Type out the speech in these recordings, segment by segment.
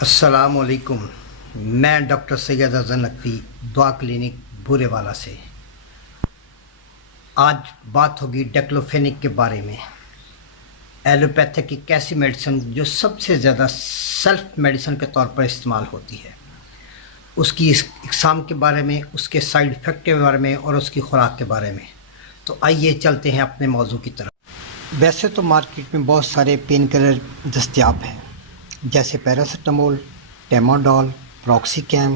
السلام علیکم۔ میں ڈاکٹر سید افضل نقوی دعا کلینک بورے والا سے۔ آج بات ہوگی ڈیکلوفینک کے بارے میں۔ ایلوپیتھک ایک ایسی میڈیسن جو سب سے زیادہ سیلف میڈیسن کے طور پر استعمال ہوتی ہے۔ اس کی اقسام کے بارے میں، اس کے سائیڈ افیکٹ کے بارے میں اور اس کی خوراک کے بارے میں۔ تو آئیے چلتے ہیں اپنے موضوع کی طرف۔ ویسے تو مارکیٹ میں بہت سارے پین کلر دستیاب ہیں، جیسے پیراسیٹامول، ٹیماڈول، پروکسیکیم،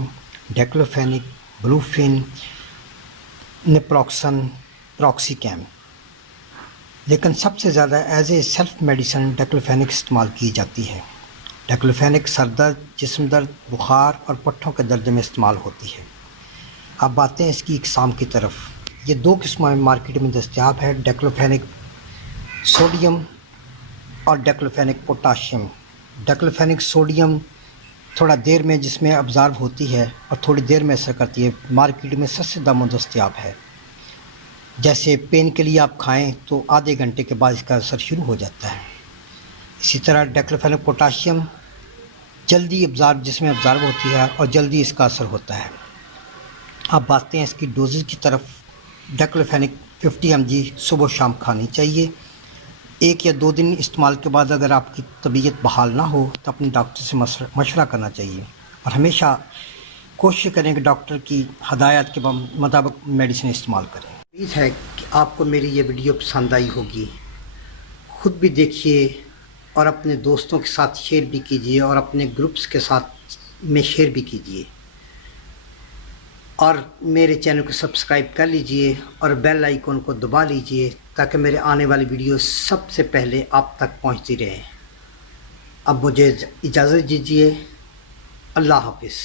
ڈیکلوفینک، بروفین، نیپروکسن، پروکسیکیم۔ لیکن سب سے زیادہ ایز اے سیلف میڈیسن ڈیکلوفینک استعمال کی جاتی ہے۔ ڈیکلوفینک سر درد، جسم درد، بخار اور پٹھوں کے درد میں استعمال ہوتی ہے۔ اب آتے ہیں اس کی اقسام کی طرف۔ یہ دو قسموں میں مارکیٹ میں دستیاب ہے، ڈیکلوفینک سوڈیم اور ڈیکلوفینک پوٹاشیم۔ ڈیکلوفینک سوڈیم تھوڑا دیر میں جس میں ابزارو ہوتی ہے اور تھوڑی دیر میں اثر کرتی ہے، مارکیٹ میں سستے داموں دستیاب ہے۔ جیسے پین کے لیے آپ کھائیں تو آدھے گھنٹے کے بعد اس کا اثر شروع ہو جاتا ہے۔ اسی طرح ڈیکلوفینک پوٹاشیم جلدی جس میں ابزارو ہوتی ہے اور جلدی اس کا اثر ہوتا ہے۔ اب باتیں ہیں اس کی ڈوزز کی طرف۔ ڈیکلوفینک 50 mg صبح و شام کھانی چاہیے۔ 1 یا 2 دن استعمال کے بعد اگر آپ کی طبیعت بحال نہ ہو تو اپنے ڈاکٹر سے مشورہ کرنا چاہیے، اور ہمیشہ کوشش کریں کہ ڈاکٹر کی ہدایات کے مطابق میڈیسن استعمال کریں۔ امید ہے کہ آپ کو میری یہ ویڈیو پسند آئی ہوگی۔ خود بھی دیکھیے اور اپنے دوستوں کے ساتھ شیئر بھی کیجیے اور اپنے گروپس کے ساتھ میں شیئر بھی کیجیے، اور میرے چینل کو سبسکرائب کر لیجئے اور بیل آئیکن کو دبا لیجئے تاکہ میرے آنے والی ویڈیو سب سے پہلے آپ تک پہنچتی رہیں۔ اب مجھے اجازت دیجیے۔ اللہ حافظ۔